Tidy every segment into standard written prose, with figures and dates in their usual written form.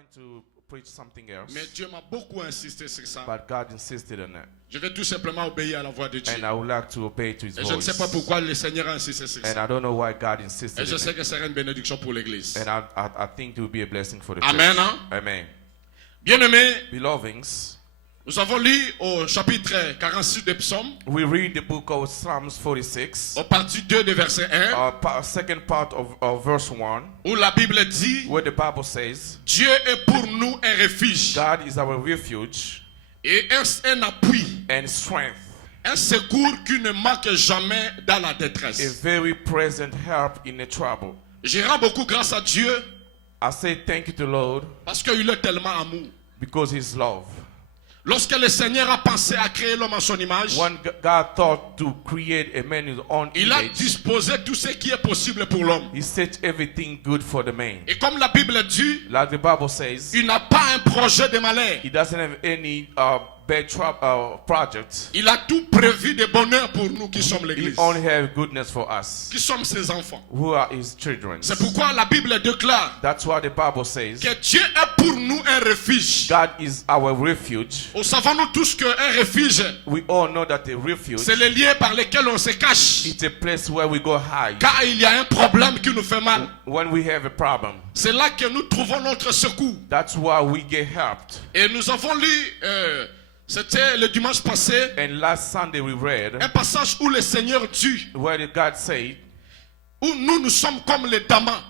trying to preach something else, Mais Dieu m'a beaucoup insisté sur ça. but God insisted on it. Je vais tout simplement obéir à la voix de Dieu. And I would like to obey to His Et je ne sais pas voice. pourquoi le Seigneur a insisté sur And ça. I don't know why God Et insisted je on sais it. que ce sera une bénédiction pour l'Église. And I think it will be a blessing for the Amen, church. hein? Amen. Bien-aimés, Beloveds, nous avons lu au chapitre 46 des Psaumes, we read the book of Psalms 46, au partie 2 de verset 1, second part of verse 1, où la Bible dit where the Bible says, Dieu est pour nous un refuge God is our refuge et un appui, and strength, un secours qui ne manque jamais dans la a détresse. very present help in the trouble. Je rends beaucoup grâce à Dieu I say thank you to the Lord parce qu'il est tellement amour. because His love. Lorsque le Seigneur a pensé à créer l'homme à son image, When God thought to create a man in His own il a image, disposé tout ce qui est possible pour l'homme. He set everything good for the man. Et comme la Bible dit, Like the Bible says, il n'a pas un projet de malheur. He doesn't have any bad project. Il a tout prévu de bonheur pour nous qui sommes He l'église, only have goodness for us, qui sommes ses enfants. who are His children. C'est pourquoi la Bible déclare That's why the Bible says, que Dieu est pour nous un refuge. God is our refuge. Nous savons tous qu'un refuge, We all know that a refuge c'est le lieu par lequel on se cache. is a place where we go hide Car il y a un problème qui nous fait mal. when we have a problem. C'est là que nous trouvons notre secours. That's why we get helped. Et nous avons lu, c'était le dimanche passé, And last Sunday we read un passage où le Seigneur dit, where God said, où nous sommes comme les damans,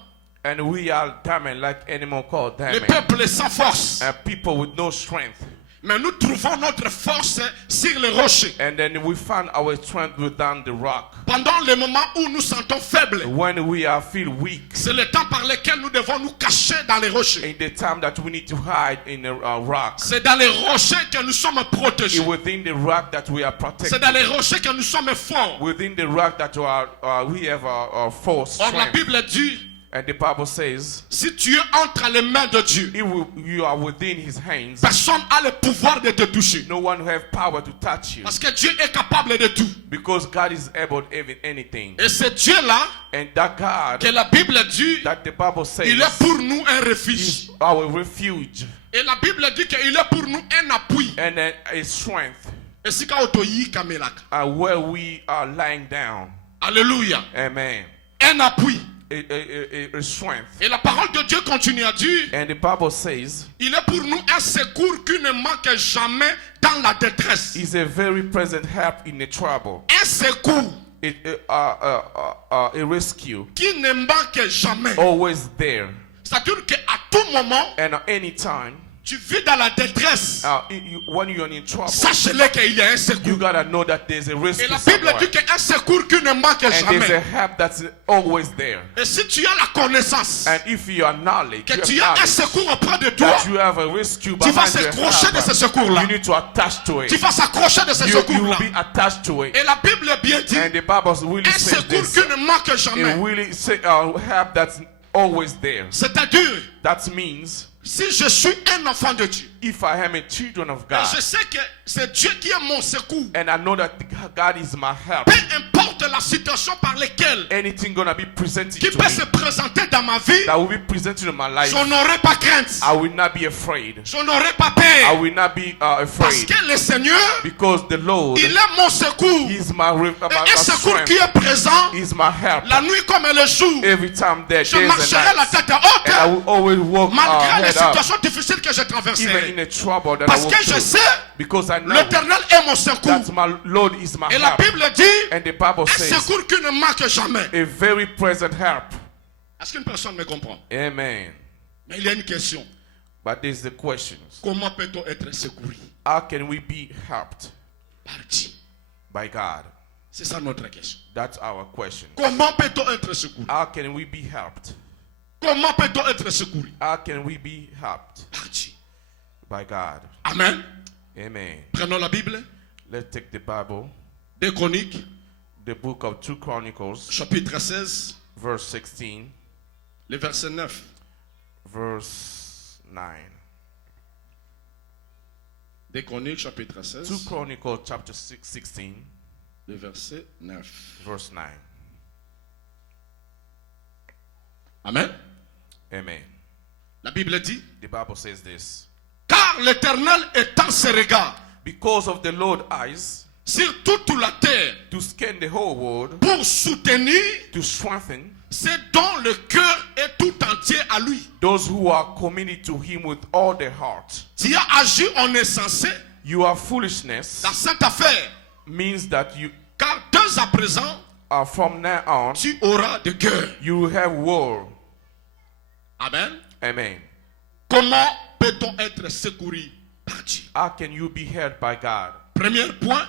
and we are diamond like animal called les diamond, peuples sans force. and people with no strength. Mais nous trouvons notre force sur les rochers. And then we find our strength within the rock. Pendant le moment où nous sentons faibles, When we are feel weak, c'est le temps par lequel nous devons nous cacher dans les rochers. in the time that we need to hide in the rock, C'est dans les rochers que nous sommes protégés. within the rock that we are C'est dans les protected, rochers que nous sommes forts. within the rock that we have a force Or la strength. Bible dit, And the Bible says, si tu entre les mains de Dieu, you are within His hands. personne n'a le pouvoir de te toucher. No one have power to touch you, Parce que Dieu est capable de tout. because God is able to even anything. Et c'est Dieu-là And that God, que la Bible dit, that the Bible says, il est pour nous un refuge. is our refuge Et la Bible dit qu'il est pour nous un appui. and a strength, Et si ka otoyi kamelaka. where we are lying down. Alléluia. Amen. Un appui. A strength. Et la parole de Dieu continue à dire, And the Bible says, il est pour nous un secours qui ne manque jamais dans la détresse. is a very present help in the trouble. Un secours A rescue, qui ne manque jamais. always there. C'est-à-dire qu'à tout moment, And at any time, tu vis dans la détresse. when you're in trouble, Sache-le qu'il y a un you secours. gotta know that there's a Et rescue la Bible somewhere. dit qu'il y a un secours qui ne manque And there's a jamais. help that's always there. Et si tu as la connaissance And if you are knowledge, que you tu have as un knowledge secours auprès de toi, that you have a rescue tu vas behind your s'accrocher de ce help, secours-là. you need to attach to Tu it. vas s'accrocher de ce You will secours-là. be attached to it. Et la Bible bien dit, And the Bible really un says secours this. qui ne manque It jamais. really say help that's always there. C'est-à-dire, That means si je suis un enfant de Dieu, if I am a children of et God, je sais que c'est Dieu qui est mon secours, and I know that God is my help, peu importe la situation par laquelle anything gonna be presented qui to peut me se présenter dans ma vie, that will be presented in my life, je n'aurai pas crainte. I will not be afraid. Je n'aurai pas I peur. will not be Parce afraid, que le Seigneur, because the Lord, il est mon secours. He is my Et un secours qui strength. est présent He is my help. la nuit comme le jour. Every time there, Je days and marcherai la nights, tête and I haute will always walk malgré les head up, situations difficiles que j'ai even traversées. in the trouble that I Parce walk que je through, sais, because I know l'Éternel est mon secours. that my Lord is my Et la help. Bible dit, And the Bible un says, secours qui ne manque jamais. a very present help. Est-ce qu'une personne me comprend? Amen. Mais il y a une question. But there's the questions. Comment peut-on être secouru How can we be helped par Dieu? by God? C'est ça notre question. That's our question. Comment peut-on être secouru? How can we be helped? Comment peut-on être secouru How can we be helped par Dieu? by God? Amen. Amen. Prenons la Bible. Let's take the Bible, 2 Chroniques, the book of 2 Chronicles, chapitre 16, verse 16, le verset 9. verse 9. 2 Chroniques, chapitre 2 16, Chronicles chapter 16, le verset 9. verse 9. Amen. Amen. La Bible dit, The Bible says this. car l'Éternel étend ses regards Because of the Lord's eyes, sur toute la terre to scan the whole world, pour soutenir to strengthen ceux dont le cœur est tout entier à lui. those who are committed to him with all their heart. Tu as agi en insensé Your foolishness dans cette affaire, means that you car dès à présent, are from now on, tu auras de cœur. you will have war. Amen. Amen. Comment peut-on être secouru par Dieu? How can you be held by God? Premier point,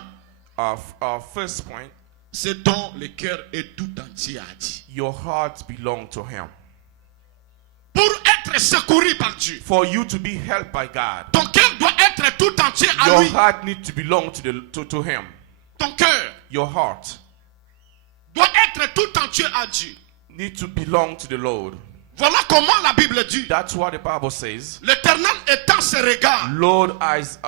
Our first point, c'est dont le cœur est tout entier à Dieu. your heart belongs to him. Pour être secouru par Dieu, For you to be held by God, ton cœur doit être tout entier à your lui. heart needs to belong to him. Ton cœur Your heart doit être tout entier à Dieu. needs to belong to the Lord. Voilà comment la Bible dit. That's what the Bible says. L'Éternel étend ses regards Lord eyes,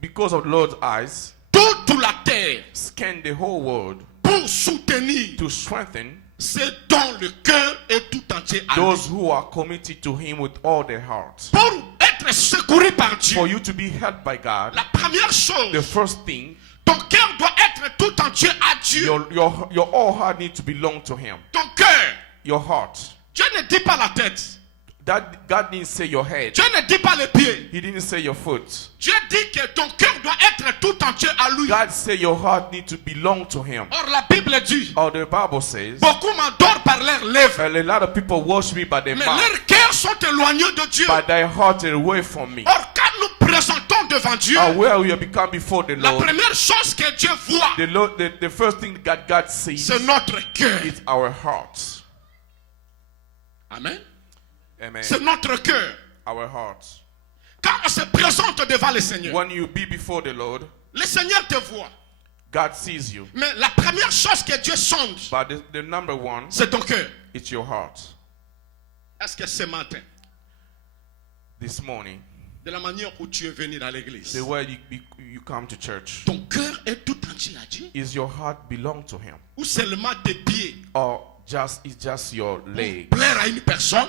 because of the Lord's eyes, toute la terre scan the whole world pour soutenir to strengthen ceux dont le cœur est tout entier à lui. those who are committed to him with all their heart. Pour être secouru par Dieu, For you to be held by God, la première the chose, first thing, ton cœur doit être tout entier à Dieu. your all heart needs to belong to him. Ton cœur, Your heart. Dieu ne dit pas la tête. That God didn't say your head. Dieu ne dit pas les pieds. He didn't say your foot. Dieu dit que ton cœur doit être tout entier à lui. God said your heart needs to belong to him. Or la Bible dit, Or the Bible says, beaucoup m'adorent par leurs lèvres, a lot of people worship me by their mais mouth, leurs cœurs sont éloignés de Dieu. but their heart is away from me. Or quand nous présentons devant Dieu, Where we have become before the la Lord, première chose que Dieu voit, the first thing that God sees c'est notre cœur. is our hearts. Amen. Amen. C'est notre cœur. Our hearts. Quand on se présente devant le Seigneur, When you be before the Lord, le Seigneur te voit. God sees you. Mais la première chose que Dieu sonde, But the number one, c'est ton cœur. it's your heart. Est-ce que ce matin, This morning, de la manière où tu es venu dans l'église, the way you come to church, ton cœur est tout entier à Dieu? is your heart belong to him? Ou seulement tes pieds Or it's just your pour leg plaire à une personne?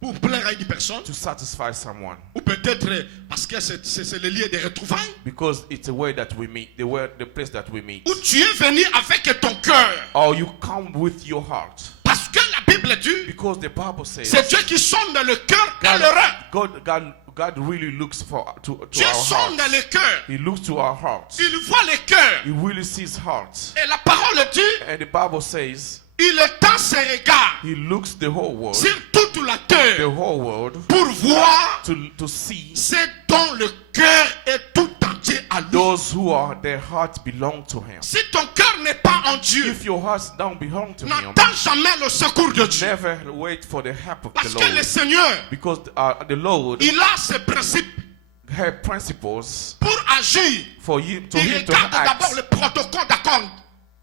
Pour plaire à une personne? to satisfy someone? Ou peut-être parce que c'est le lieu de retrouvailles? Because it's the way that we meet, the place that we meet. Ou tu es venu avec ton cœur? Or you come with your heart. Parce que la Bible dit, Because the Bible c'est says Dieu qui sonde le cœur et le rein. God really looks to Dieu our sonde hearts. le cœur. He looks to our hearts. Il voit le cœur. He really sees hearts. Et la parole dit, And the Bible says il étend ses regards he looks the whole world, sur toute la the terre whole world, pour voir to see ceux dont le cœur est tout entier à lui. those who are their hearts belong to him. Si ton cœur n'est pas en Dieu, If your hearts don't belong to him, n'attends jamais le secours de Dieu. never wait for the help of Parce the que le Lord. Seigneur, Because the Lord il a ses principes had principles pour agir. for him to Il him to regarde d'abord act. le protocole d'accord,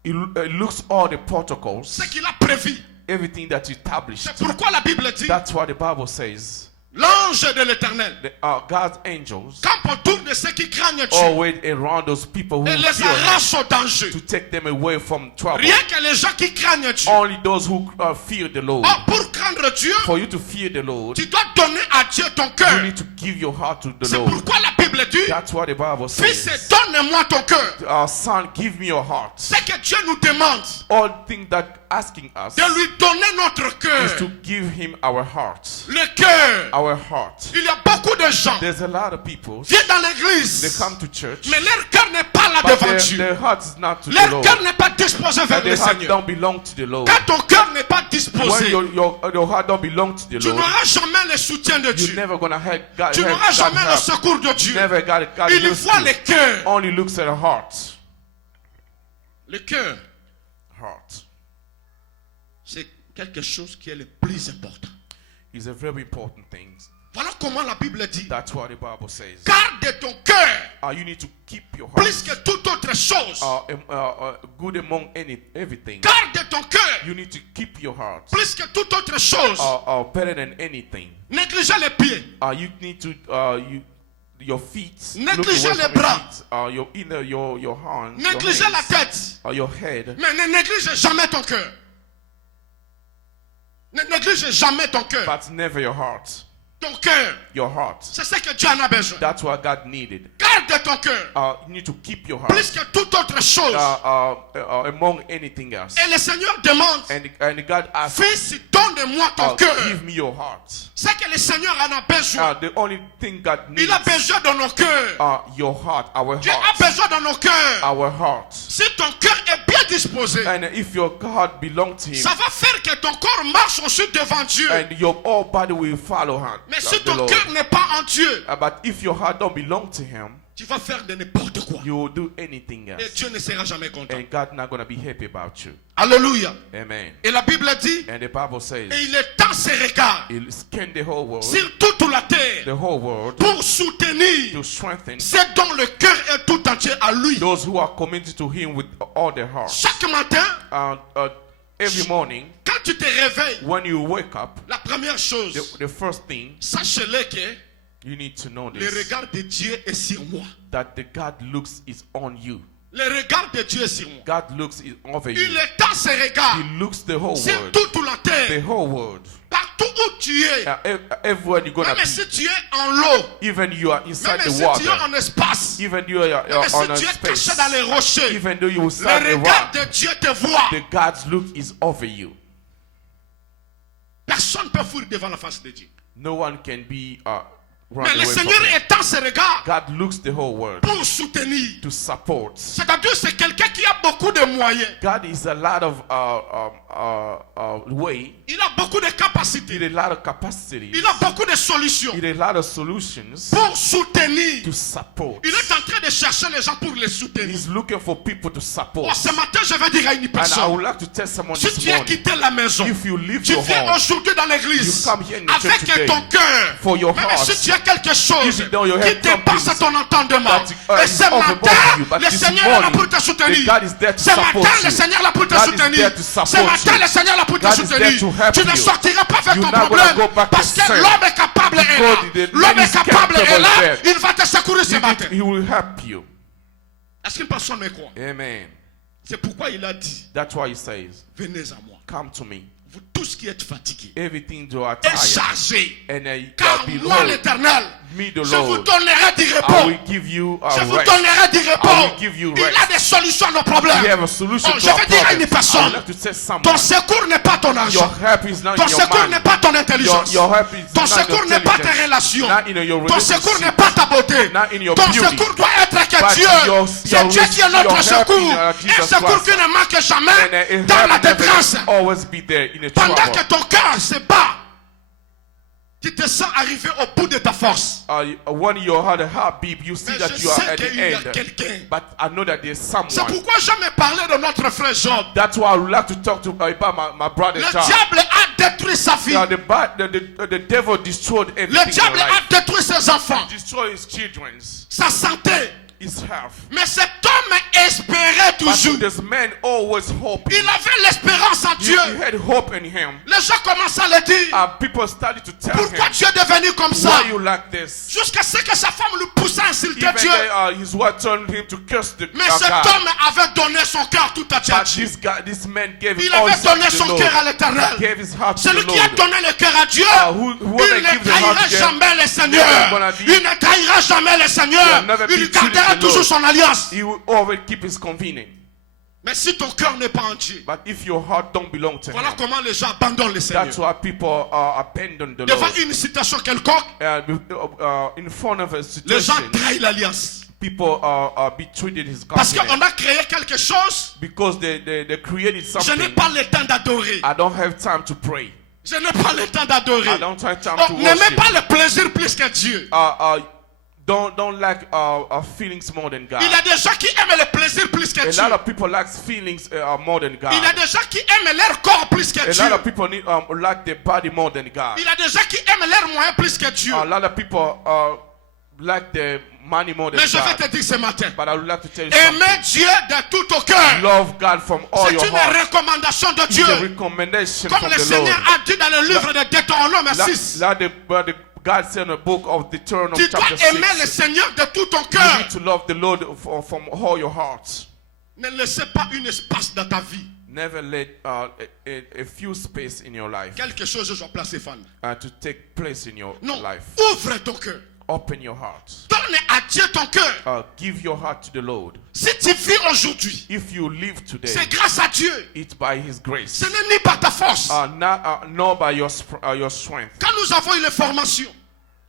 He looks all the protocols, ce qu'il a prévu. everything that he established. C'est pourquoi la Bible dit, That's what the Bible says. l'ange de l'Éternel God's angels campe autour de ceux qui craignent Dieu always around those people who et les fear him, arrache au danger. to take them away from trouble. Rien que les gens qui craignent Dieu. Only those who fear the Lord. Or, pour craindre Dieu, For you to fear the Lord, tu dois donner à Dieu ton you cœur. need to give your heart to the C'est Lord. pourquoi la Bible dit, That's what the Bible fils, says. donne-moi ton cœur. Our son, give me your heart. C'est que Dieu nous demande All things that asking us de lui donner notre is cœur. to give him our heart. Le cœur. Our heart. Il y a beaucoup de gens There's a lot of people, qui viennent dans they l'église, come to church, mais leur cœur n'est pas là but devant Dieu. their heart is not to the Leur Lord. cœur n'est pas disposé vers And le their heart Seigneur. don't belong to the Lord. Quand ton cœur n'est pas When disposé, your heart don't belong to the tu Lord, n'auras jamais le soutien de you're Dieu. never gonna have God, Tu n'auras jamais le secours de Dieu. Never God Il helps voit you. le cœur. Only looks at the heart. Le cœur, Heart c'est quelque chose qui est le plus important. is a very important thing. Voilà comment la Bible dit. That's what the Bible says. Garde ton cœur You need to keep your plus que heart toute autre chose. good among everything. Garde ton cœur You need to keep your heart plus que toute autre chose. better than anything. Négligez les pieds. You need to your feet. Négligez look away les from bras. your feet, your hands. Négligez your la hands, tête. your head. Mais ne néglige jamais ton cœur. Ne néglige jamais ton cœur. but never your heart. Ton cœur. Your heart. C'est ce que Dieu en a besoin. That's what God needed. Garde ton cœur. You need to keep your heart Plus que toute autre chose. among anything else. Et le Seigneur demande, And God asked, fils, donne-moi ton cœur. give me your heart. C'est que le Seigneur en a besoin. The only thing God needs Il a besoin de nos cœurs. your heart, our Dieu a heart, besoin de nos cœurs. our heart. Si ton cœur est bien disposé, And if your heart belongs to Him, ça va faire que ton corps marche ensuite devant Dieu. and your whole body will follow Him. Mais si the ton Lord. cœur n'est pas en Dieu, But if your heart don't belong to Him, tu vas faire de n'importe quoi. you will do anything Et else, Dieu ne sera jamais content. and God not gonna be happy about you. Alléluia. Amen. Et la Bible dit, And the Bible says, et il étend ses regards He'll scan the whole world, sur toute la terre the whole world, pour soutenir to strengthen ceux dont le cœur est tout entier à lui. those who are committed to Him with all their heart. Chaque matin, Every morning, quand tu te réveilles, when you wake up, la première chose, the first thing sache-le que you need to know le this, regard de Dieu est sur moi. that the God looks is on you. Le regard de Dieu est sur moi. God looks is over Il you. étend ses regards He looks the whole sur world, toute la the terre, whole world. partout où tu es. Everywhere you're gonna Même be, si tu es en l'eau, even you are inside même the si tu es water, en espace, even you are même si on a tu es space, caché dans les rochers, even though you will le stand regard around, de Dieu te voit. the God's look is over you. Personne ne peut fuir devant la face de Dieu. No one can be run Mais le away from Seigneur Him. étend ses regards God looks the whole world pour soutenir. to support. C'est-à-dire c'est quelqu'un qui a beaucoup de moyens. God is a lot of way. Il a beaucoup de He capacités. a lot of capacity. Il a beaucoup de solutions He a lot of solutions pour soutenir. to support. Il est en train de chercher les gens pour les soutenir. He's looking for people to Oh, support. ce matin, je vais dire à une And I personne, would like to tell someone si this tu as morning, quitté la maison, if you leave tu your viens home aujourd'hui dans l'église You come here in the church avec today ton cœur. for your Même heart, si tu as quelque chose if you know you qui have dépasse something ton entendement. that, Et ce is overboard matin, you, but le this Seigneur est là morning, pour te soutenir. God is there to Ce support matin, le you. Seigneur est là pour te God is soutenir. there to support Ce matin, you. le Seigneur est là pour te God is there soutenir. to help Tu ne you. sortiras pas avec You're ton not gonna problème. go back Parce the que same. l'homme est capable est là. Because the L'homme man est is capable est capable là. there. Il va te secourir ce matin. He will help you. Est-ce qu'une personne me croit? Amen. C'est pourquoi il a dit, That's why He says, venez à moi. come to me. Vous tous qui êtes fatigués Everything you are et tired. chargés. And Car moi, behold, l'Éternel, me the je vous Lord, donnerai du I repos. will give you Je a vous rest. donnerai du I repos. will give you Il rest. a des solutions à nos problèmes. You have a solution Oh, to je our vais dire à problem. une personne, I would like to tell someone, ton secours n'est pas ton your argent. help is not Ton in your secours money. n'est pas ton intelligence. Your help is Ton not secours your n'est pas tes intelligence. relations. Not in your Ton secours relationship. n'est pas ta beauté. Not in your Ton beauty. secours doit être que But Dieu. C'est Dieu qui est notre your help secours. in, Un Jesus secours Christ. qui ne manque And jamais a dans la help never détresse. always be there in a Pendant que trouble. ton cœur se bat, tu te sens arriver au bout de ta force. When you had a heartbeat, you see Mais that je you are sais at the qu'il y a end. quelqu'un. But I know that there's C'est someone. pourquoi j'aime parler de notre frère Job. That's why I would like to talk to about my brother Le Job. diable a détruit sa fille. The devil destroyed Le everything in diable your a life. détruit ses enfants, Destroy his children's, sa santé. his health. Mais cet homme espérait toujours. But this man always hoping. Il avait l'espérance en He Dieu. had hope in him. Les gens commençaient à le dire. People started to tell Pourquoi him, tu es devenu comme ça? why you like this? Jusqu'à ce que sa femme lui poussait à insulter Even Dieu. his wife told him to curse the Mais God. cet homme avait donné son cœur tout à But Dieu. this man gave Il all avait his donné heart to son the cœur à Lord. l'Éternel. Gave his heart to the Celui qui a Lord. donné le cœur à Dieu, whoever il ne gives the heart trahira to God, jamais le Seigneur. never gonna be- Il ne trahira jamais le Seigneur. will never Il be gardera cheated the toujours Lord. son alliance. He will always keep his convenient. Mais si ton cœur n'est pas en Dieu, But if your heart don't belong to voilà him, comment les gens abandonnent le Seigneur. that's why people abandon the Devant Lord. une situation quelconque, In front of a les gens situation, trahissent l'alliance. people betrayed his Parce qu'on confidence a créé quelque chose, because they created je n'ai something. pas le temps d'adorer. I don't have time to pray. Je n'ai pas le temps d'adorer. I don't have time Oh, to n'aimez worship. pas le plaisir plus que Dieu. Don't like feelings more than God. Il y a des gens qui aiment le plaisir plus que A Dieu. lot of people like feelings more than God. Il y a des gens qui aiment leur corps plus que A Dieu. lot of people like their body more than God. Il y a des gens qui aiment leurs moyens plus que Dieu. A lot of people like their money more than Mais je vais God. te dire ce matin, But I would like to tell you aimer something. Dieu de tout ton cœur. Love God from all C'est your une heart. recommandation de It's a Dieu. recommendation Comme from le the Seigneur Lord. a dit dans le livre de Deutéronome 6. God said in the book of Deuteronomy Tu dois chapter aimer le 6, Seigneur de tout ton you cœur. need to love the Lord from all your heart. Ne laissez pas un espace dans ta vie Never let a few space in your life quelque chose soit placé, fan. to take place in your Non, life. ouvre ton cœur. Open your heart. Donne à Dieu ton cœur. Give your heart to the Lord. Si tu vis aujourd'hui, If you live today, c'est grâce à Dieu. it's by His grace. Ce n'est ni par ta force. Not by your strength. Quand nous avons eu les formations,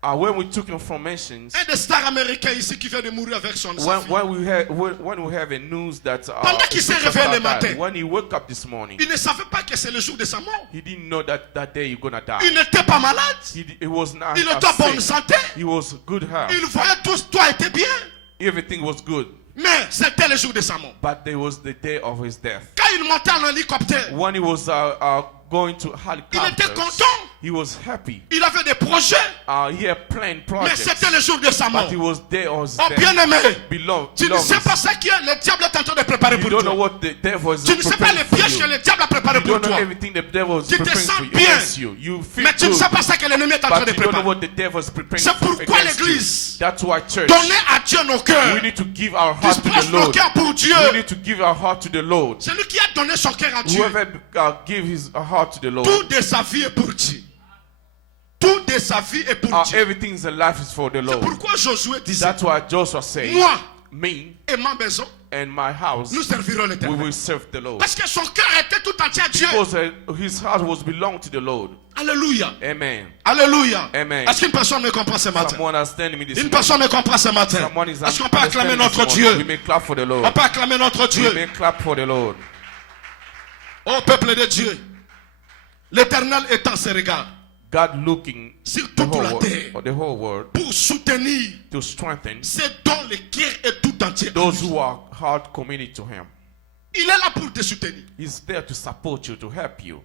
When we took informations, un des stars américains ici qui vient de mourir avec son sa fille, when we have a news that pendant qu'il s'est réveillé le matin, when he woke up this morning, il ne savait pas que c'est le jour de sa mort. he didn't know that day you're gonna die. Il n'était pas malade. He was not Il était en bonne sick. santé. He was good health. Il voyait tout était bien. Everything was good. Mais c'était le jour de sa mort. But there was the day of his death. Quand il montait en hélicoptère, When he was going to il était helicopter, content. he was happy. Il avait des projets. He had planned Mais projects. c'était le jour de sa mort. But he was there on his Oh death. bien-aimé, Beloved, tu ne sais pas ce que le diable est en train de préparer you pour don't know toi. what the devil is Tu ne sais pas preparing les for pièges que you. le diable a préparé You pour don't know toi. everything the devil is Tu te preparing sens for you. bien. Against you. You feel Mais tu ne good. sais pas ce que l'ennemi est en train But de you don't know préparer. what the devil is preparing C'est for pourquoi against l'église, you. That's why church, donnez à Dieu nos we cœurs. need to give our heart to Dispose the nos Lord. cœurs pour Dieu. We need to give our heart to the Lord. Celui qui a donné son cœur à Dieu, Whoever give his heart to the Lord, tout de sa vie est pour Dieu. Tout de sa vie est pour Dieu. everything in life is for the C'est Lord. pourquoi Josué disait, That's why Joshua said, moi me et ma maison, and my house, nous servirons we l'Éternel. will serve the Lord. Parce que son cœur était tout entier à Dieu. Because his heart was belong to the Lord. Alléluia. Amen. Alléluia. Amen. Est-ce qu'une personne me comprend ce matin? Someone understanding me this Une morning. personne me comprend ce matin? Someone is Est-ce qu'on peut acclamer understanding notre this morning. We Dieu? may clap for the Lord. On peut acclamer notre We Dieu. may clap for the Lord. Ô peuple de Dieu, l'Éternel étend ses regards God looking sur the toute whole la world, terre or the whole world pour soutenir to strengthen ceux dont le cœur est tout entier. those who are hard committed to Him. Il est là pour te soutenir. He's there to support you, to help you.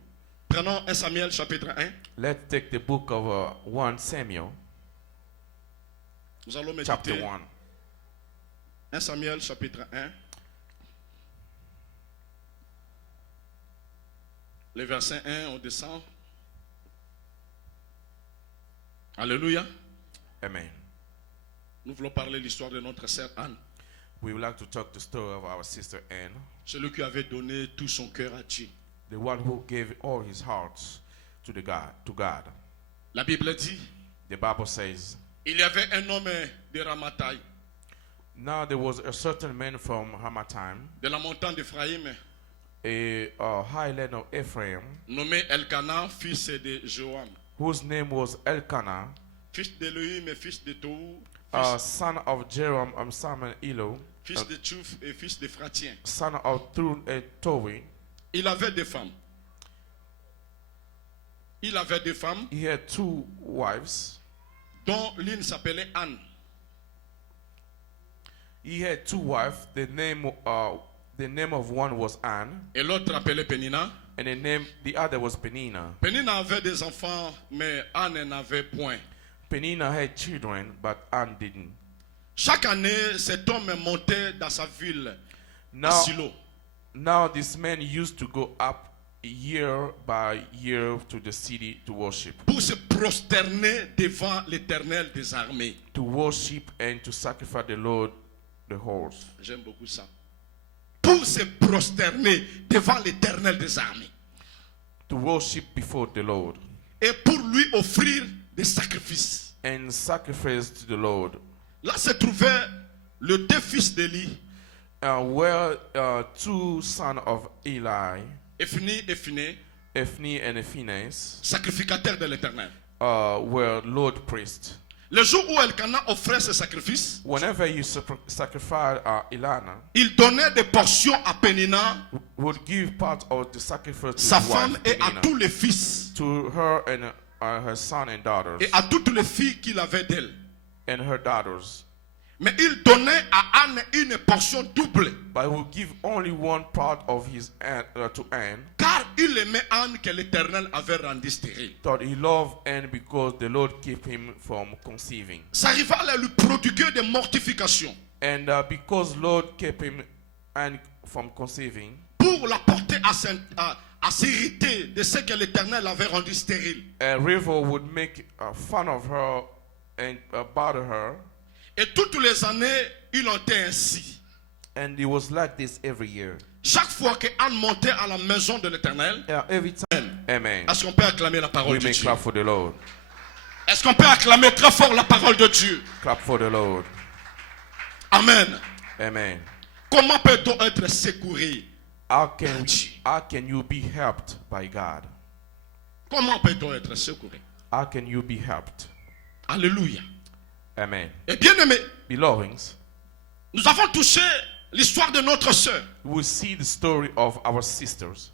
Prenons 1 Samuel chapitre 1. Let's take the book of 1 Samuel, Nous allons chapter méditer 1. 1 Samuel chapitre 1. Le verset 1, on descend. Alléluia. Amen. Nous voulons parler de l'histoire de notre sœur Anne. We would like to talk the story of our sister Anne, Celui qui avait donné tout son cœur à Dieu. the one who gave all his heart to God. La Bible dit, The Bible says, il y avait un homme de Ramathaï, now there was a certain man from Hamathim, de la montagne d'Ephraïm, a highland of Ephraim, nommé Elkanah, fils de Joam, whose name was Elkanah, fils d'Elohim et fils de Tohu, son of Jerom and Samuel Elo, fils de Tchouf et fils de Fratien. son of Towi. Il avait des femmes. Il avait des femmes He had two wives. dont l'une s'appelait Anne. He had two wives. The name of one was Anne, Et l'autre appelée Pénina. and the other was Penina. Pénina avait des enfants, mais Anne n'avait point. Penina had children, but Anne didn't. Chaque année, cet homme montait dans sa ville, à Now, Silo, now this man used to go up year by year to the city to worship, pour se prosterner devant l'Éternel des armées. to worship and to sacrifice the Lord the horse, J'aime beaucoup ça. Pour se prosterner devant l'Éternel des armées. to worship before the Lord Et pour lui offrir des sacrifices. and sacrifice to the Lord. Là se trouvait le deux fils d'Élie, Where two sons of Eli, Ephni et Phiné, Ephni and Phinehas, sacrificateurs de l'Éternel. were Lord priests. Le jour où Elkanah offrait ses sacrifices, Whenever you sacrifice Elana, il donnait des portions à Pénina, would give part of the sacrifice to sa his femme, wife, et à Penina, tous les fils, to her and her son and daughters, et à toutes les filles qu'il avait d'elle. and her daughters. Mais il donnait à Anne une portion double, But he would give only one part of his to Anne, car il aimait Anne que l'Éternel avait rendue stérile. thought he loved Anne because the Lord kept him from conceiving. Sa rivale lui prodiguait des mortifications And because Lord kept him and from conceiving, pour la porter à s'irriter de ce que l'Éternel avait rendu stérile. a river would make fun of her and bother her. Et toutes les années, il en était ainsi. And it was like this every year. Chaque fois qu'Anne montait à la maison de l'Éternel, Every time. Amen. est-ce qu'on peut acclamer la parole We de may Dieu? clap for the Lord. Est-ce qu'on peut acclamer très fort la parole de Dieu? Clap for the Lord. Amen. Amen. Comment peut-on être secouru? How can you be helped by God? Comment peut-on être secouru? How can you be helped? Alléluia. Amen. Et bien aimé, Belongings. nous avons touché l'histoire de notre sœur. We see the story of our sisters.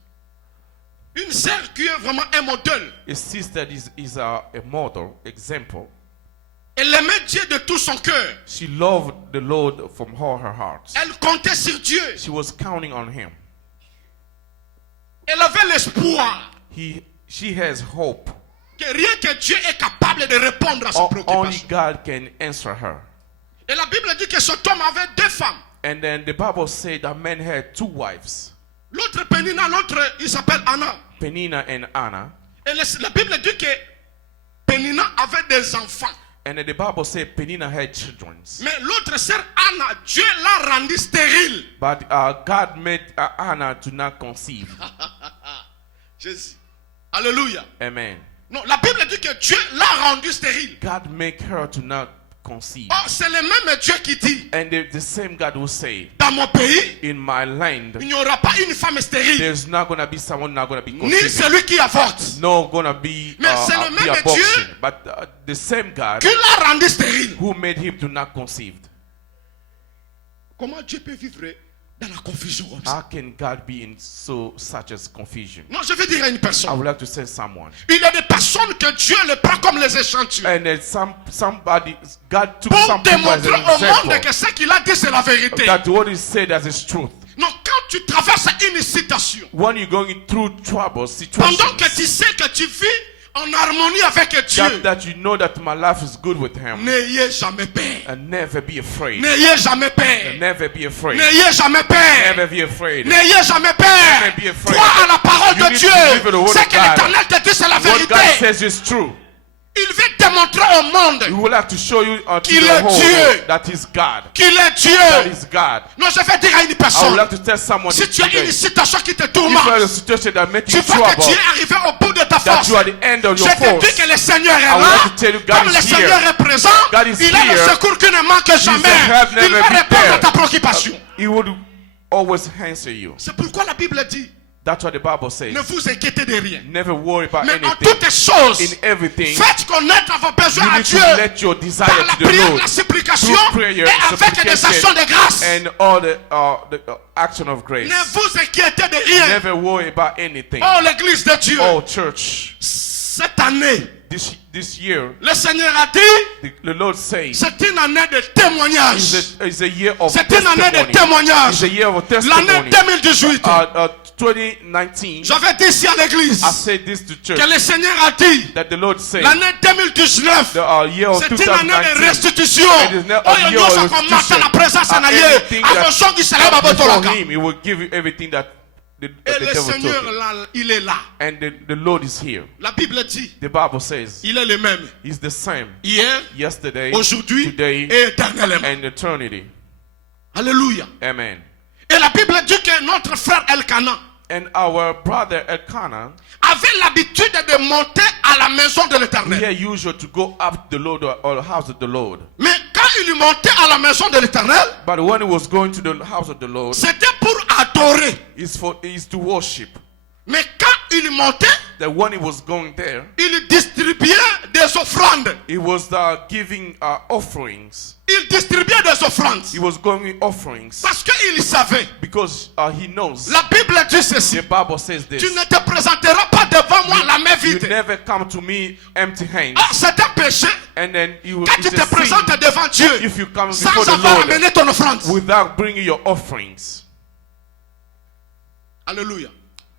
Une sœur qui est vraiment un modèle. A sister is a model, example. Elle aimait Dieu de tout son cœur. She loved the Lord from all her heart. Elle comptait sur Dieu. She was counting on Him. Elle avait l'espoir She has hope. que rien que Dieu est capable de répondre à ses Only préoccupations. God can answer her. Et la Bible dit que cet homme avait deux femmes. And then the Bible said that man had two wives, L'autre Pénina, l'autre il s'appelle Anna. Penina and Anna. Et la Bible dit que Pénina avait des enfants. And then the Bible said Penina had children. Mais l'autre sœur Anna, Dieu l'a rendue stérile. But God made Anna to not conceive. Jésus. Alléluia. Amen. Non, la Bible dit que Dieu l'a rendue stérile. God make her to not conceive. Oh, c'est le même Dieu qui dit, And the same God will say, dans mon pays, in my land, il n'y aura pas une femme stérile, there's not going to be someone not going to be ni conceived. celui qui avorte. No going to be, Mais c'est le be même abortion. Dieu But the same God Qui l'a rendue stérile. who made him to not conceive. Comment Dieu peut vivre dans la confusion comme ça? How can God be in such as confusion? Non, je veux dire à une I personne. would like to say someone. Il y a des personnes que Dieu les prend comme les échantillons. And then somebody, God took Pour some people as démontrer an au monde example que ce qu'il a dit c'est la vérité. that what he said as his truth. Non, quand tu traverses une citation, When you're going through trouble pendant situations, que tu sais que tu vis en harmonie avec Dieu, that you know that my life is good with him, n'ayez jamais peur. and never be afraid. N'ayez jamais peur. Never be afraid. N'ayez jamais peur. Never be afraid. N'ayez jamais Never peur. be afraid. Crois à la parole You de need Dieu. to believe in the word Ce of que God. l'Éternel te dit, c'est la What God vérité. says is true. Il veut démontrer au We monde would like to show you to Qu'il the est whole Dieu. world that is God. qu'il est That Dieu. is God. Non, je vais dire à une I would personne, like to tell someone si tu as today, une situation qui te if you are in a tourmente, situation that makes tu you vois que trouble, tu es arrivé au bout de ta that force. you are the end of Je your te dis force, que le Seigneur est I would là. like to tell you God Comme is le Seigneur here. est présent, God is il a le here. secours qui ne manque jamais. the help Il never va be répondre there. à ta préoccupation. He would always answer you. C'est pourquoi la Bible dit, That's what the Bible says. ne vous inquiétez de rien. Never worry about Mais en anything. toutes choses, In everything, faites connaître vos besoins you à need Dieu to let your desire par la to the prière, Lord la supplication through prayer, et avec des actions de grâce. and all the action of grace. Ne vous inquiétez de rien. Never worry about anything. Oh, l'église de Dieu, Oh, church, cette année, this year, le Seigneur a dit, the Lord says, c'est une année de témoignage. is a year of C'est une année de testimony. témoignage. It's a year of L'année testimony. 2018, 2019, j'avais dit ici à l'église I said this to church, que le Seigneur a dit, that the Lord said, l'année 2019, the year of c'est une année de 2019, restitution. It is not Oh, a il y year a of ça commence à restitution. la présence en aïe. Everything that- Avant son qui se lève à votre before local. him, he will give you everything that the Et the le devil Seigneur, took. là, il est là. And the Lord is here. La Bible dit, The Bible says il est le même. he's the same Hier, yesterday, aujourd'hui today, et éternellement. and eternity. Alléluia. Amen. Et la Bible dit que notre frère Elkanah And our brother Elkanah, avait l'habitude de monter à la maison de we l'Éternel. are usual to go up the Lord or the house of the Lord. Mais quand il montait à la maison de l'Éternel, But when he was going to the house of the Lord, c'était pour adorer. is to worship. Mais quand il montait, That when he was going there, il distribuait des offrandes. he was giving offerings. Il distribuait des offrandes. He was going offerings Parce qu'il savait. because he knows. La Bible dit ceci. The Bible says this. Tu ne te présenteras pas devant moi la main You vide. never come to me empty hands. Ah, c'est un péché. And then you Quand tu it's te a sin présentes devant Dieu if you come sans before the avoir Lord amené ton offrande. without bringing your offerings. Alléluia.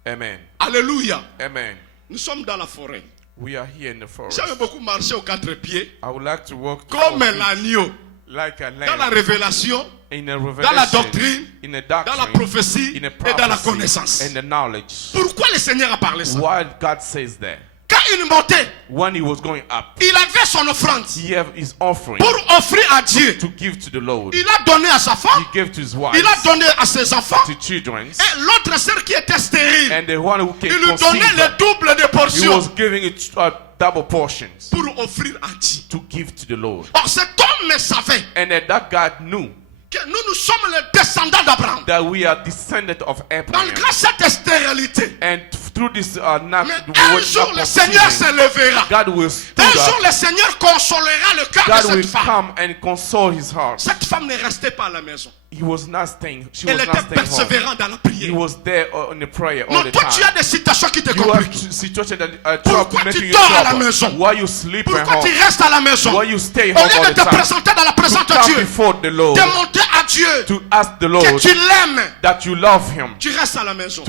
Amen. Alléluia. Amen. Nous sommes dans la forêt. We are here in the forest. J'aime beaucoup marcher aux quatre pieds. I would like to walk Comme 4 feet, l'agneau. like a Dans la lamb révélation, in a dans la revelation, doctrine, in a dans la doctrine, prophétie in a et dans la prophecy, connaissance. and the knowledge. Pourquoi le Seigneur a parlé ça? Why God says that? Quand il montait, when he was going up, il avait son offrande he had his offering pour offrir à Dieu. to give to the Lord. Il a donné à sa He femme, gave to his wife, il a donné à ses enfants, to children, et l'autre sœur qui était stérile, and the one who il can lui donnait conceive, le double de he portions was giving it double portions pour offrir à Dieu. to give to the Lord. Or, cet homme savait And then that God knew que nous sommes les descendants d'Abraham. that we are descendants of Abraham. Malgré cette stérilité, And through this mais un jour le Seigneur se levera. God will Un stand jour up. le Seigneur consolera le cœur de God cette will femme. come and console his heart. Cette femme ne restait pas à la maison. He was not staying. She Elle was était not staying home. persévérante dans la He prière. was there in the prayer all Non, the toi tu as time. des situations qui te You have compliquent. situations that are Pourquoi making tu you dors à la trouble. maison? Why you sleep at Pourquoi home? tu restes à la maison? Why you stay Au home lieu all de the te time? présenter dans la présence de Come Dieu, before the Lord demander à Dieu to ask the que Lord tu l'aimes, that you love Him. tu restes à la maison.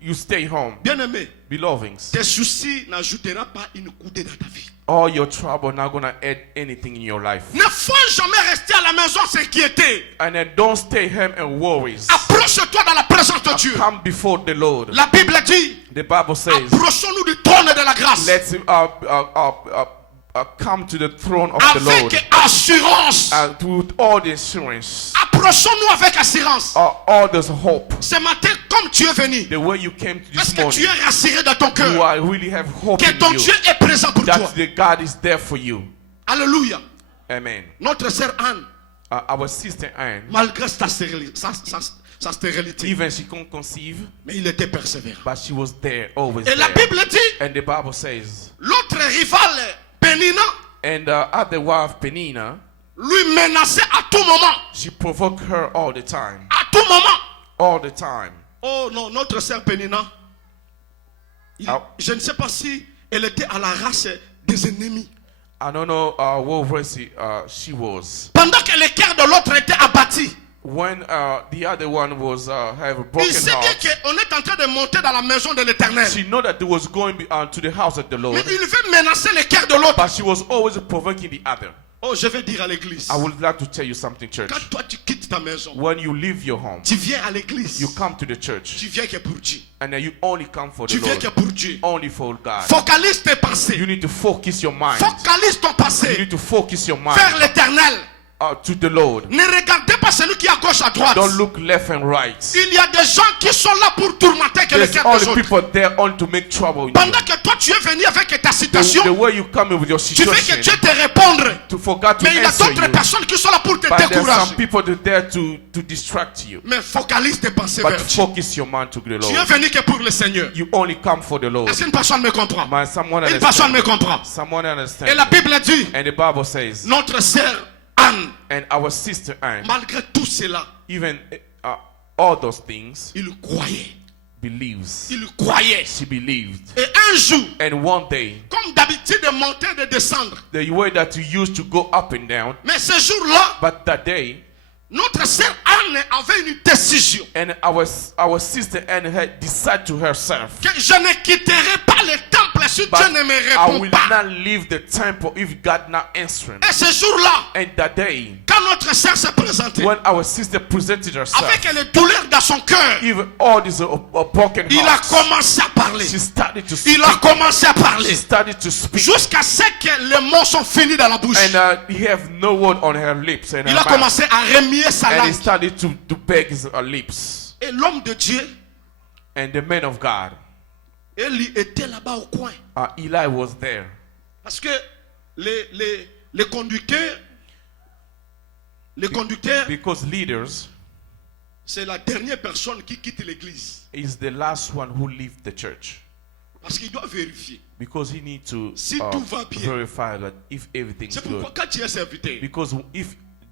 You stay home. Bien-aimé, Beloveds, tes soucis n'ajoutera pas une coudée dans ta vie. all your trouble not gonna add anything in your life. Ne faut jamais rester à la maison s'inquiéter. And then don't stay home and worries. Approche-toi dans la présence de Dieu. Come before the Lord. La Bible dit, The Bible says, approchons-nous du trône de la grâce let's come to the throne of the Lord avec assurance. with all the assurance, Approchons-nous avec assurance. all this hope. Ce matin, comme tu es venu, The way you came to est-ce this que tu morning, es rassuré dans ton you cœur are really have hope que in ton you. Dieu est présent pour toi? That the God is there for you. Alléluia. Amen. Notre sœur Anne, Our sister Anne, malgré sa stérilité, even she couldn't conceive, mais il était persévérant. but she was there, always Et la there. Bible dit, And the Bible says, l'autre rival, Pénina, and the other wife, Penina, lui menaçait à tout moment. she provoked her all the time. À tout moment. All the time. Oh non, notre sœur Pénina, je ne sais pas si elle était à la race des ennemis. I don't know what race she was. Pendant que le cœur de l'autre était abattu, When the other one was have a broken il sait bien heart, qu'on est en train de monter dans la maison de l'Éternel. she know that it was going to the house of the Lord, Mais il veut menacer le cœur de l'autre. but she was always provoking the other. Oh, je vais dire à l'église. I would like to tell you something, church. Quand toi tu quittes ta maison, When you leave your home, tu viens à l'église. you come to the church, Tu viens que pour Dieu. and then you only come for the Tu viens Lord, que pour Dieu. only for God. Focalise tes pensées. You need to focus your mind. Focalise ton You passé need to focus your mind vers l'Éternel. to the Lord. Ne regardez pas celui qui est à gauche, à droite. Don't look left and right. Il y a des gens qui sont là pour tourmenter que le There's cœur des only autres. people there only to make trouble in you. Pendant que toi tu es venu avec ta The situation, way you come in with your tu veux que situation, Dieu te réponde. to forget to Mais il y a answer d'autres you. personnes qui sont là pour te But there's some décourager. people that are there to distract you. Mais focalise tes pensées But vers Dieu. focus your mind to the Tu es Lord. venu que pour le Seigneur. You only come for the Lord. Est-ce qu'une personne me comprend? Someone Une personne me understand. comprend. Someone understand. Et la Bible dit, And the Bible says, notre sœur Anne, and our sister Anne, malgré tout cela, even all those things, il croyait. believes. Il croyait. She believed. Et un jour, And one day, comme d'habitude de monter et de descendre, the way that you used to go up and down, mais ce jour-là, but that day, notre sœur Anne avait une décision. and our sister Anne had decided to herself, Que je ne quitterai pas le temple si but Dieu ne me I répond will pas. not leave the temple if God not answering. Et ce jour-là, And that day, quand notre sœur s'est présentée, when our sister presented herself, avec les douleurs dans son cœur, even all these broken il a hearts, commencé à parler. she started to speak. Il a commencé à parler. She started to speak. Jusqu'à ce que les mots sont finis dans la bouche. And he have no word on her lips and Il her a mouth. commencé à remuer sa And he langue. started to beg his lips. Et l'homme de Dieu, And the man of God, Élie, était là-bas au coin. Eli was there. Parce que les conducteurs, Because leaders c'est la dernière personne qui quitte l'église. is the last one who leave the church. Parce qu'il doit vérifier. Because he needs to Si tout va bien. verify that if everything's C'est good. pourquoi quand tu es serviteur, Because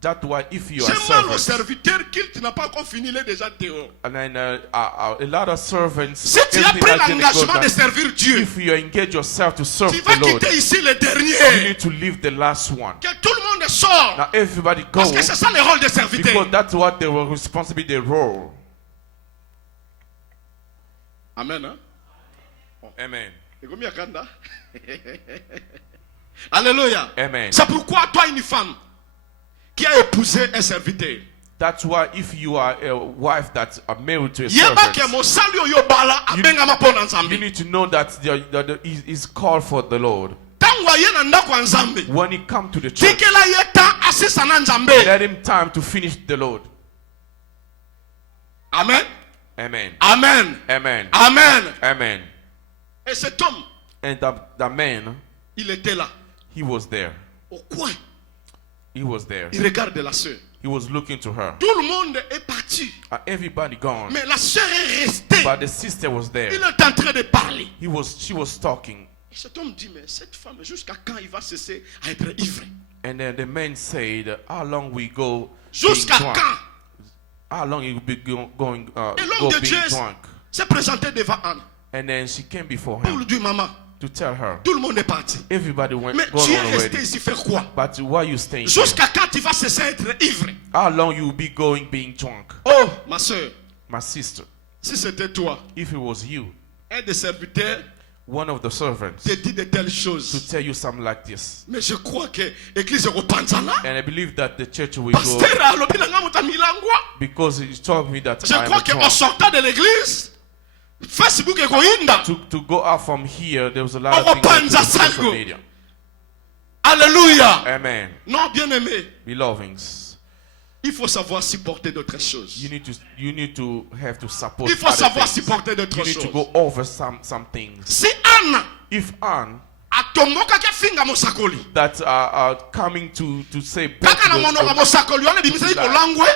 that's why if you are c'est mal au servants, serviteur qu'il n'a pas encore fini, il est déjà dehors. and then a lot of servants, Si tu as everything pris that goes l'engagement down, de servir Dieu, if you engage yourself to serve tu vas the Lord, quitter ici le you dernier. need to leave the last one. Que tout le monde sort. Now everybody go, Parce que c'est ça le rôle de serviteur. because that's what they were responsible, their role. Amen. Hein? Amen. Alléluia. Amen. C'est pourquoi toi, une femme qui a épousé un serviteur, That's why if you are a wife that are married to a Yeba ke servant, mosali oyo bala abengama mpo na you Nzambe. need to know that is called for the Lord. Tango aye na ndako ya Nzambe. When he come to the church, Tikela ye ta asisa na Nzambe. let him time to finish the Lord. Amen. Amen. Amen. Amen. Amen. Amen. Et cet homme, And the man, il était là. he was there. Au coin, He was there. il regarde la sœur. He was looking to her. Tout le monde est parti. Everybody gone. Mais la sœur est restée. But the sister was Il there. est en train de parler. She was talking. Et cet homme dit, mais cette femme, jusqu'à quand il va cesser à être ivre? And then the man said, how long we go being Jusqu'à drunk? quand? How long you will be going Et go l'homme de being Dieu drunk? s'est présenté devant Anne. And then she came before Pour him lui dire, maman, to tell her. tout le monde est parti. Everybody Mais gone tu es already. resté ici faire quoi? But why you staying here? Jusqu'à quand tu vas cesser d'être ivre? How long you will be going being drunk? Oh, ma soeur, My sister, si c'était toi, if it was you, un des serviteurs one of the servants, te dit de telles to choses. tell you something like this. Mais je crois que l'église repentina. And I believe that the church will go, Pasteur alobi na nga muta milangwa. because he told me that Je I crois am qu'en drunk. sortant de l'église, Facebook est goinda. To go out from here, there was a lot of Oh, things on Panza social Sango. media. Alléluia. Amen. Non, bien aimé, Beloveds, il faut savoir supporter d'autres choses. you need to have to support Il faut other savoir things. supporter d'autres You need to choses. go over some things. Si Anne If Anne atombokaki afinga mosakoli, that are coming to say kaka na monoko mosakoli wana bimisaki kolangwe,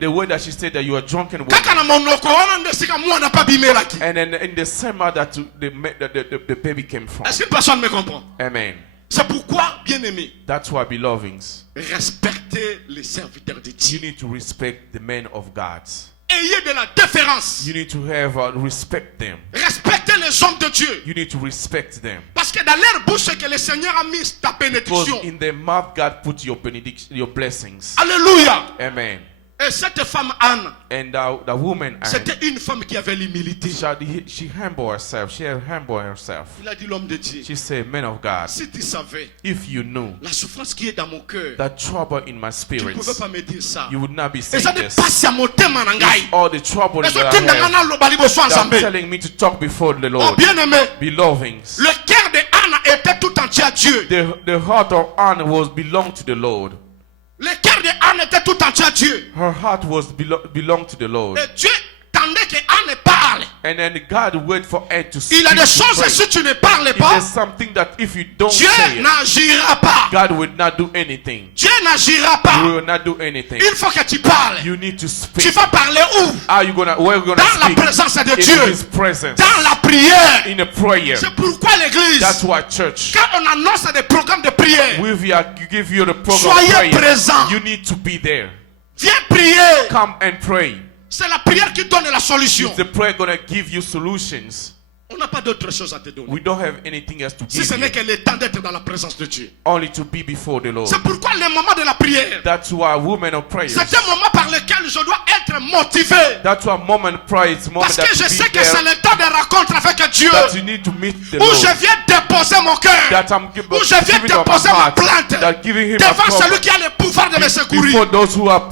the way that she said that you are drunken kaka na woman, monoko wana nde sika mwana pa bimelaki. and then in the same that the baby came from. Est-ce qu'une personne me comprend? Amen. C'est pourquoi, bien aimé, That's why, beloveds, respectez les serviteurs de you Dieu. need to respect the men of God. Ayez de la déférence. You need to have respect them. Respectez les hommes de Dieu. You need to respect them. Parce que dans leur bouche, c'est que le Seigneur a mis ta Because bénédiction. in their mouth, God put your benediction, your blessings. Alléluia. Amen. Et cette femme Anne, And the woman, Anne, c'était une femme qui avait l'humilité. she humbled herself. She had humbled herself. Il a dit l'homme de Dieu. She said, "Man of God, Si tu savais if you knew la souffrance qui est dans mon cœur, that trouble in my tu ne spirit, pouvais pas me dire ça. you would not be Et saying ça ne this. passe à mon thème en anglais. All the trouble Et that ce I thème have, dans le balibo soit that ensemble. telling me to talk before the Oh, Lord." bien aimé, Beloveds, le cœur de Anne était tout entier à Dieu. the heart of Anne was belonged to the Lord. Le cœur de Anne était tout entier à Dieu. Her heart was belonged to the Lord. Et Dieu tendait que Anne parle. And then God wait for her to speak. Il a des to choses, pray. si tu ne parles If pas, there's something that if you don't Dieu say it, n'agira pas. God will not do anything. Dieu n'agira He pas. will not do anything. Il faut que tu parles. You need to Tu speak. vas parler où? Where you gonna Dans la speak? présence de In Dieu. His presence. Dans la prière. In a prayer. C'est pourquoi l'église, That's why church. quand on annonce des programmes de prière, Give you the program soyez prayer. présents. You need to be there. Viens prier. Come and pray. C'est la prière qui donne la solution. It's the prayer gonna give you solutions. On n'a pas d'autre chose à te donner. We don't have anything else to Si give ce n'est you. que le temps d'être dans la présence de Dieu. Only to be before the Lord. C'est pourquoi le moment de la prière, That's why women of prayer. c'est un moment par lequel je dois être motivé. That's why moment prayer is a moment Parce that que je to sais be que c'est there, le temps de rencontre avec Dieu. that you need to meet the Où Lord. je viens déposer mon cœur. That I'm Où je viens giving up my déposer ma heart. plainte. That giving him a Devant celui problem. qui a le pouvoir de me secourir. Before those who have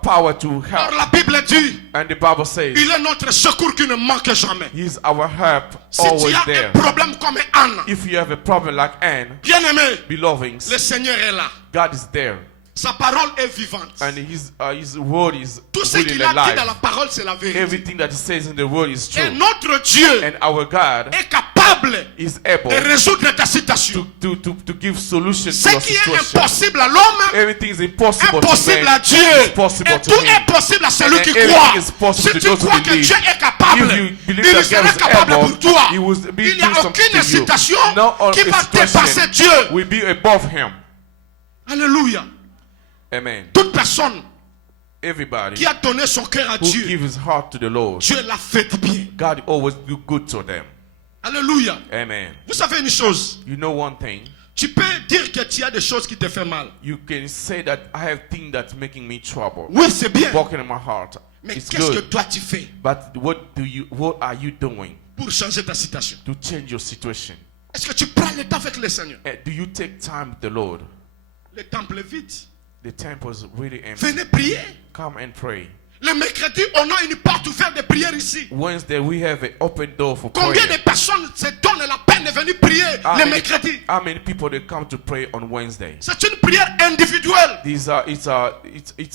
power to Alors help. la Bible dit, And the Bible says, il est notre secours qui ne manque jamais. He's our help, Si tu always as there. un problème comme Anne, If you have a problem like Anne, bien aimé, beloveds, le Seigneur est là. God is there. Sa parole est vivante. And his word is Tout ce really qu'il a dit alive. dans la parole, c'est la vérité. Everything that he says in the word is Et true. notre Dieu And our God est capable is able de résoudre ta situation. to give solutions to Ce your qui est situation. impossible à l'homme, Everything is impossible to impossible man. à Dieu. It's possible Et to tout him. est possible à celui And qui everything croit. is possible Si to tu those who crois que believe. Dieu est capable, If you believe il that sera God is capable able, pour toi. He will be Il n'y a doing something aucune to you. situation No qui va situation dépasser Dieu. will be above him. Alléluia. Amen. Toute personne Everybody qui a donné son cœur à who Dieu, give his heart to the Lord, Dieu l'a fait bien. God always do good to them. Alléluia. Amen. Vous savez une chose, You know one thing? tu peux dire que tu as des choses qui te font mal. You can say that I have things that's making me trouble. Oui, c'est bien. Walking in my heart. Mais It's qu'est-ce que good. toi tu fais But what are you doing pour changer ta situation? to change your situation? Est-ce que tu prends le temps avec le Seigneur? Do you take time with the Lord? Le temple est vide. The temple is really empty. Venez prier. Come and pray. Le mercredi, on a une porte ouverte de prière ici. Wednesday, we have an open door for Combien prayer. de personnes se donnent la peine de venir prier le mercredi? How many people they come to pray on Wednesday? C'est une prière individuelle. It's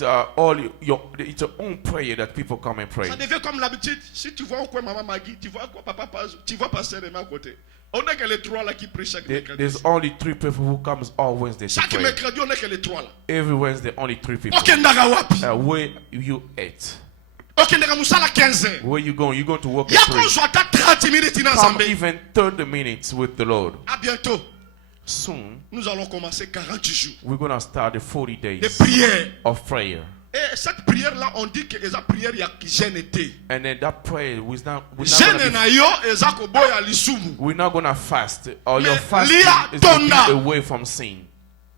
your own prayer that people come and pray. Ça devient comme l'habitude. Si tu vois quoi maman Maggie, tu vois quoi papa Paz, tu vois pasteur Emma à côté. On n'est que les trois là qui prient chaque mercredi. There's only 3 people who comes all Wednesday to Chaque pray. mercredi, on n'est que les trois là. Every Wednesday, only 3 people. Ok, ndaga wapi. Where you at? Ok, ndaga musala 15. Where you going? You're going to work Il y a and pray. qu'on soit à 30 minutes dans Come Zambie. even 30 minutes with the Lord. À bientôt. Soon, Nous allons commencer 40 jours we're going to start the 40 de days prière. of prayer. Et cette prière là, on dit que esa prière ya jeûne été. And then that prayer, Jeûne na yo eza ko boya lisumu. we're not going to fast. Or your Mais fasting lia is to tonda. be away from sin.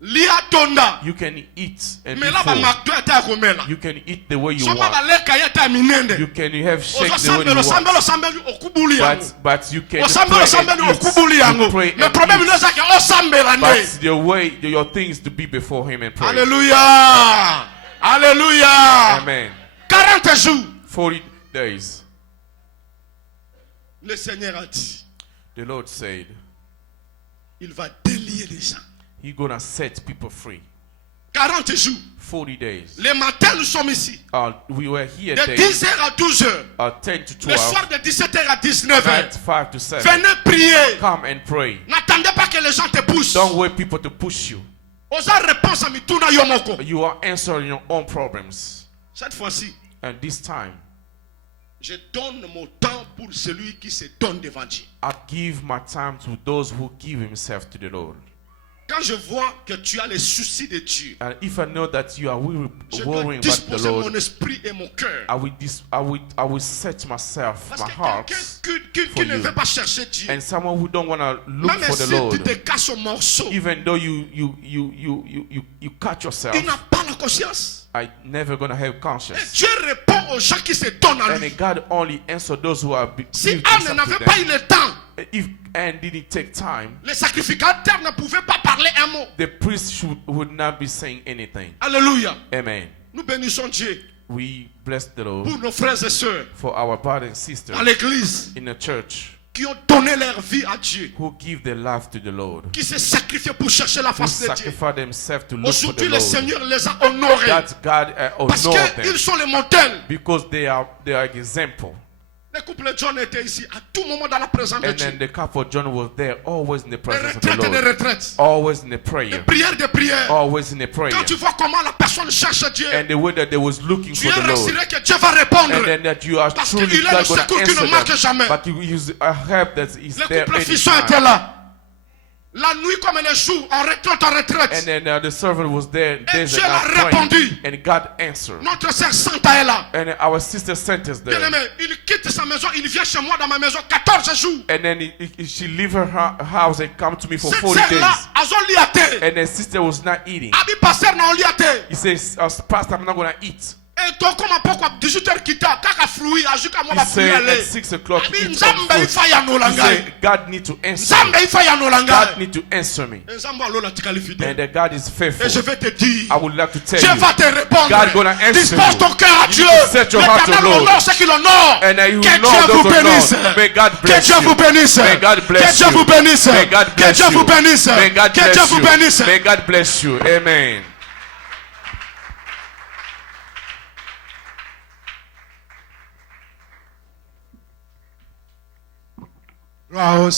Lia tonda. You can eat and Mais be là ba full. makto ata komela. You can eat the way you Soma want. ba leka ya ta minende. You can have shake the way Osambelo you sambelo want. sambelo okubuli yango. But you can Osambelo pray sambelo and okubuli eat. yango. You pray Le and problème eat. n'est pas que osambela But ne. the way, your things to be before Him and pray. Alléluia. Alléluia. Amen. 40 jours. 40 days. Le Seigneur a dit, The Lord said, il va délier les gens. He's going to set people free. 40 jours. 40 days. Le matin, nous sommes ici. We were here De days, 10h à 12h. 10 to Le 12, soir de 17h à 19h. night 5 to 7. Venez prier. Come and pray. N'attendez pas que les gens te poussent. Don't wait people to push you. Osa réponse à mituna yomoko. You are answering your own problems. Cette fois-ci, And this time, je donne mon temps pour celui qui se donne devant Dieu. I give my time to those who give himself to the Lord. Quand je vois que tu as les soucis de Dieu, And if I know that you are je dois worrying about the disposer mon Lord, esprit et mon cœur. I will set myself, Parce my que heart, quelqu'un qui for ne you. veut pas chercher Dieu, And someone who don't want to look même for the si tu Lord, te casses au morceau, even though you cut yourself, il n'a pas la conscience. I never gonna have Et conscience. Dieu répond aux gens qui se donnent à lui. And God only answer those who are Si give Anne themselves n'avait to pas them. eu le temps, If Anne didn't take time, les sacrificateurs ne pouvaient pas parler un mot. the priest would not be saying anything. Alléluia. Amen. Nous bénissons Dieu We bless the Lord pour nos frères et sœurs for our brothers and sisters à l'église in the church qui ont donné leur vie à Dieu, who give their life to the Lord, qui se sacrifient pour chercher la who face de Dieu. sacrifice themselves to look for Aujourd'hui, the le Lord. Seigneur les a honorés That God parce honor them qu'ils sont les modèles. because they are example. Le couple John était ici à tout moment dans la présence de And Dieu. then the couple John was there, always in the Des presence of the retraites et des Lord, retraites. always in the Des prayer, prières, des prières. always in the prayer. Quand tu vois comment la personne cherche Dieu, And the way that they was looking tu for es the Lord, rassuré que Dieu va répondre. and then that you are Parce truly qu'il est le God gonna secours qui ne answer manque them. jamais. But you use a help that is Le there couple Fisson était anytime. là. La nuit comme le jour, en retraite, en And retraite. then the servant was there days Dieu and l'a night praying, répondu. and God answered. Notre sœur Santa est là. And then our sister sent us Bien there. aimé, il quitte sa maison, il vient chez moi dans ma maison 14 jours. And then she leave her house and come to me for Cette 40 sœur-là, days. elles ont liaté. And the sister was not eating. Abi pasteur n'a liaté. He says, Pastor, I'm not going to eat. Et toi, comment pourquoi 18h quitta, kaka fluit, ajuka moi He va said prier at aller. 6 o'clock, Abi eat some nzambe food. ifa ya He nolanga. said, God need to answer me. Nzambe ifa ya nolanga. God need to answer me. Nzambe alola tikali fidèle. And that God is faithful. Et je vais te dire, I would like to tell Dieu you. va te répondre. God gonna answer Dispose you. ton cœur à You Dieu. need to set your heart to L'Éternel Lord. honore ceux qui l'honorent. And you Que know Dieu vous those who bénisse. know. May God Que bless Dieu vous you. bénisse. May God Que bless Dieu you. vous bénisse. May God Que bless Dieu vous you. bénisse. May God Que Dieu bless vous you. bénisse. May God bless you. Amen. Gloire au